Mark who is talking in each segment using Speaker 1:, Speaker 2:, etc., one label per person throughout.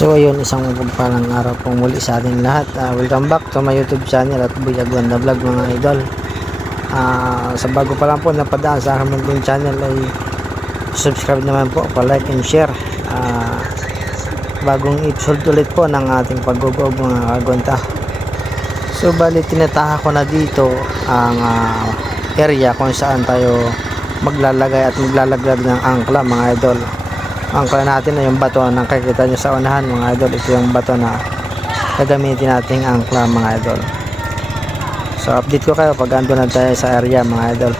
Speaker 1: So ayun, isang mapagpalang araw po muli sa ating lahat. Ah, welcome back to my YouTube channel at Buyagwan na Vlog mga idol. Ah, sa bago pa lang po napadaan sa aking munting channel ay subscribe naman po, pa-like and share. Ah, bagong episode ulit po ng ating pag-ugog mga kagwanta. So bali tinataha ko na dito ang ah, area kung saan tayo maglalagay at maglalaglag ng angkla mga idol ang kaya natin ay yung bato na nakikita nyo sa unahan mga idol ito yung bato na gagamitin nating angkla mga idol. So update ko kayo pag ando na tayo sa area mga idol.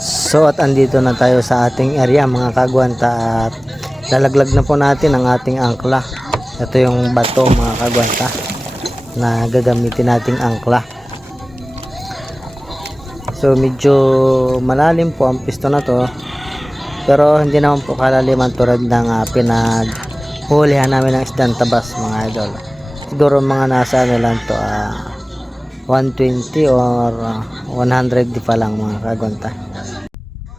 Speaker 1: So at andito na tayo sa ating area mga kagwanta. At lalaglag na po natin ang ating angkla. Ito yung bato mga kagwanta na gagamitin nating angkla So medyo malalim po ang pisto na to. Pero hindi naman po kalaliman tulad ng uh, pinaghulihan namin ng isdang tabas mga idol. Siguro mga nasa ano lang to ah, 120 or ah, 100 di pa lang mga kagwanta.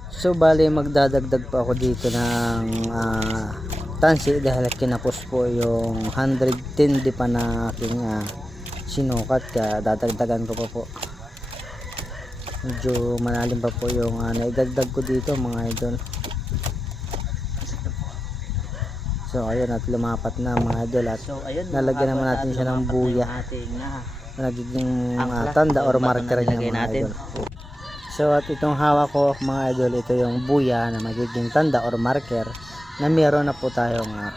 Speaker 1: So bali magdadagdag po ako dito ng ah, tansi dahil kinapos po yung 110 di pa na aking ah, sinukat kaya dadagdagan ko pa po medyo malalim pa po yung uh, naidagdag ko dito mga idol so ayun at lumapat na mga idol at
Speaker 2: So, ayun,
Speaker 1: Nalagyan naman natin siya ng buya.
Speaker 2: Ating, ah,
Speaker 1: nagiging
Speaker 2: Angkla.
Speaker 1: uh, tanda or marker niya mga
Speaker 2: natin?
Speaker 1: idol so at itong hawak ko mga idol ito yung buya na magiging tanda or marker na meron na po tayong uh,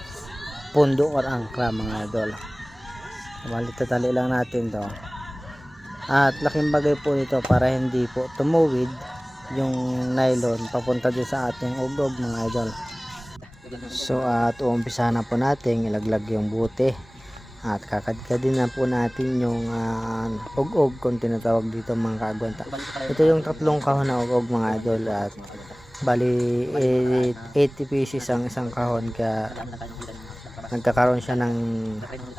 Speaker 1: pundo or angkla mga idol Bali, tatali lang natin to at laking bagay po nito para hindi po tumuwid yung nylon papunta din sa ating ugog mga idol. So at uumpisa na po natin ilaglag yung buti. At kakadkadin na po natin yung uh, ugog kung tinatawag dito mga kaagwanta ito yung tatlong kahon na ugog mga idol. At bali eh, 80 pieces ang isang kahon. Kaya nagkakaroon siya ng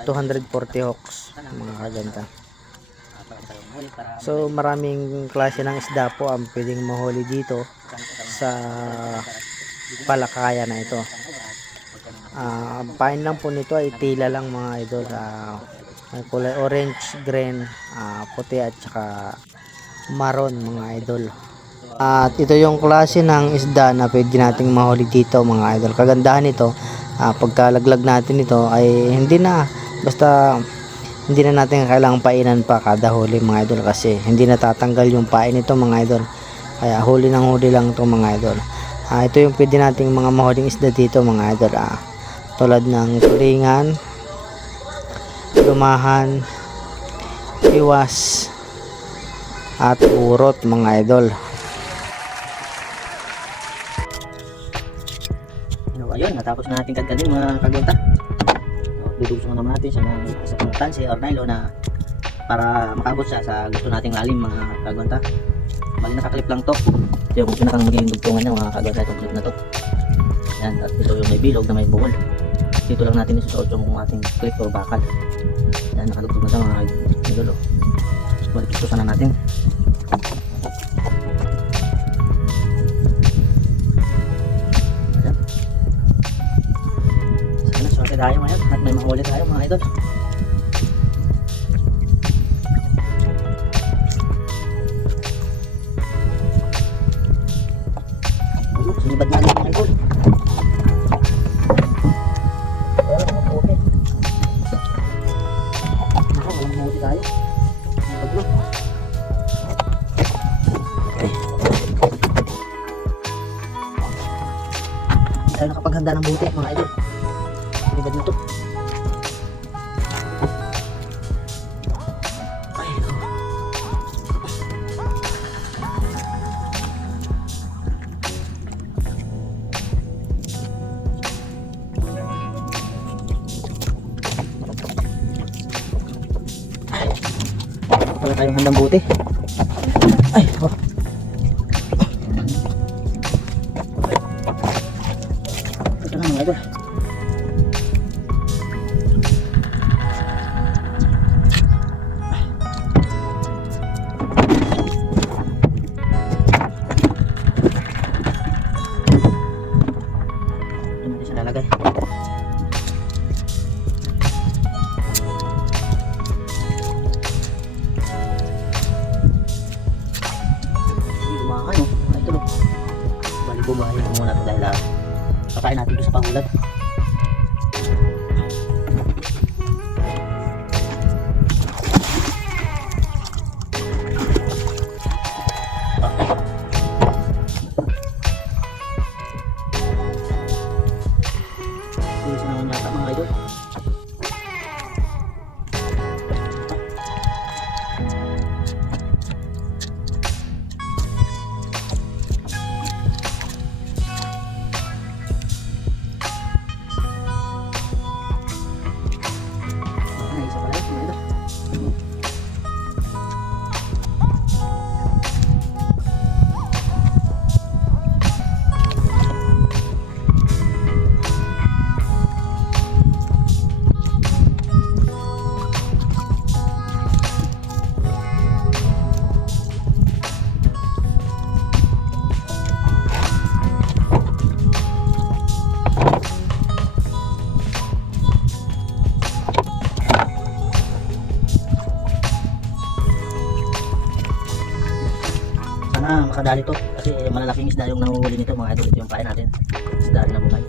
Speaker 1: 240 hooks mga kaganta So maraming klase ng isda po ang pwedeng mahuli dito sa palakaya na ito. Ah, ang pain lang po nito ay tila lang mga idol. Ah, may kulay orange, green, ah, puti at saka maroon mga idol. At ito yung klase ng isda na pwede nating mahuli dito mga idol. Kagandahan nito, ah, pagkalaglag natin ito ay hindi na basta hindi na natin kailangang painan pa kada huli mga idol kasi hindi natatanggal yung pain nito mga idol. Kaya huli ng huli lang itong mga idol. Ah, ito yung pwede nating mga mahuling isda dito mga idol. Ah, tulad ng tulingan lumahan iwas at urot mga idol.
Speaker 2: So, ayun, natapos na natin kadkadin mga kagenta. So, dudugsungan naman natin mga sa mga tansi or nylon na para makabot siya sa gusto nating lalim mga kagwanta. Bali nakaklip lang to. Ito yung pinakang magiging dugtungan niya mga kagwanta itong clip na to. Yan, at ito yung may bilog na may bukol. Dito lang natin isusuot yung ating clip or bakal. Yan, nakadugtong na siya mga idol. oh. Balik ito sana natin. Mahuli tayo mga idol. Handang buti. makadali to. Kasi eh, malalaking isda yung nanguhuli nito mga idol. Ito yung pain natin. Isda na buhay.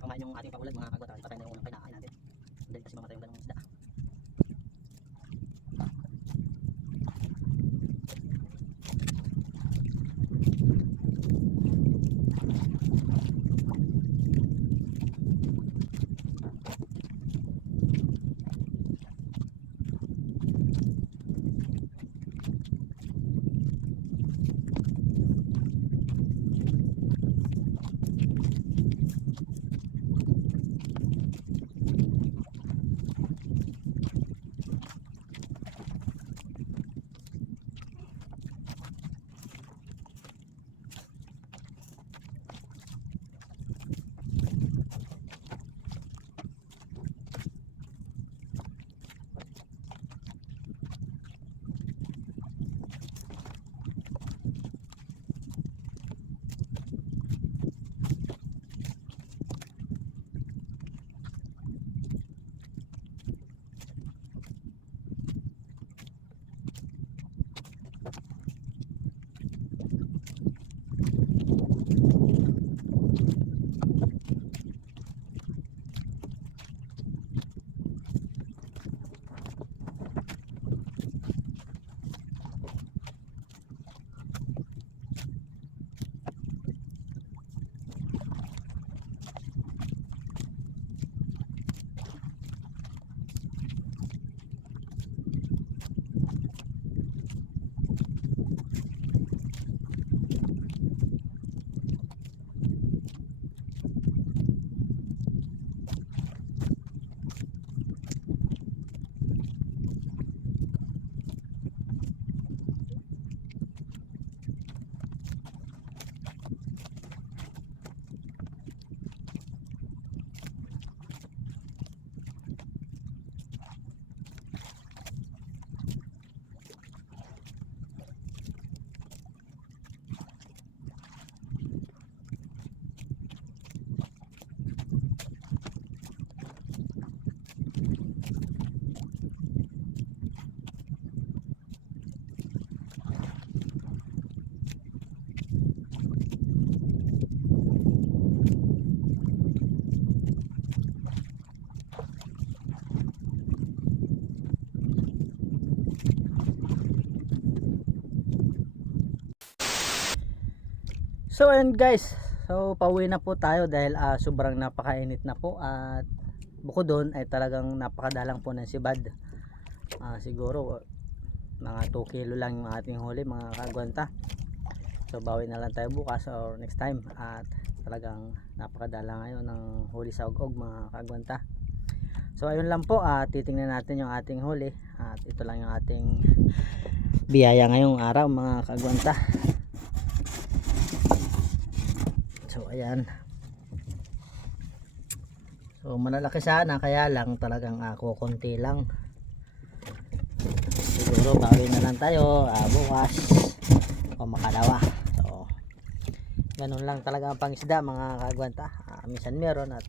Speaker 2: kumain yung ating pakulag mga kagwatar.
Speaker 1: So ayun guys, so pauwi na po tayo dahil ah, sobrang napakainit na po at bukod doon ay talagang napakadalang po ng sibad. Ah, siguro mga 2 kilo lang yung ating huli mga kagwanta. So bawi na lang tayo bukas or next time at talagang napakadala ngayon ng huli sa ugog mga kagwanta. So ayun lang po, at titingnan natin yung ating huli at ito lang yung ating biyaya ngayong araw mga kagwanta. So ayan. So malalaki sana kaya lang talagang ako konti lang. Siguro bawi na lang tayo ah, bukas o makalawa. So ganun lang talaga ang pangisda mga kagwanta. Ah, minsan meron at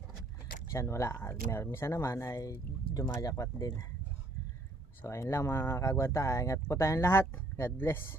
Speaker 1: minsan wala. At meron minsan naman ay jumajakpat din. So ayun lang mga kagwanta. Ingat po tayong lahat. God bless.